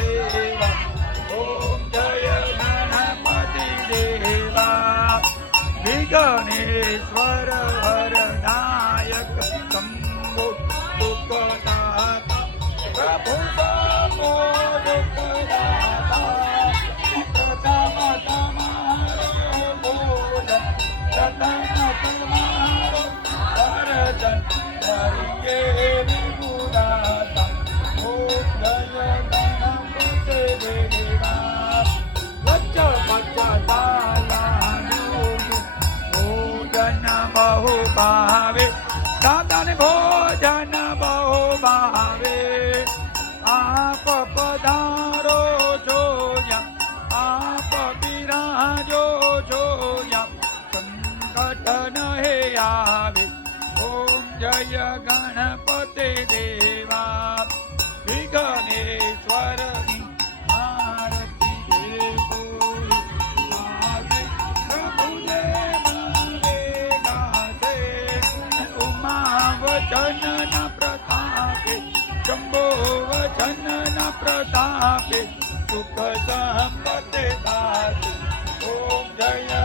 દેવા. ઓમ જય ગણપતિ દેવા. વિઘ્નેશ્વર વરદાયક શંભો દુઃખદાતા. પ્રભુ શંભો દુઃખદાતા. પ્રથમ તમારો બોલ, પ્રથમ તમારો વરદન હરિયે વિભુદાતા. ઓમ જય ગણપતિ દેવા. વચ્ચ વચ્ચ દાલાનું ભોજન બહુ ભાવે. દાદાને ભોજન બહુ ભાવે. આપ પધારો છો યા, આપ બિરાજો છો યા, સંકટ નહે આવે. ઓમ જય ગણપતિ દેવા. વિઘ્નેશ્વરની આરતી દેવો ગાવે. પ્રભુદેવ ગાશે. ઉમા વચનના પ્રતાપે, શંભો વચનના પ્રતાપે સુખ સંપત્તિ દાશે. ઓમ જય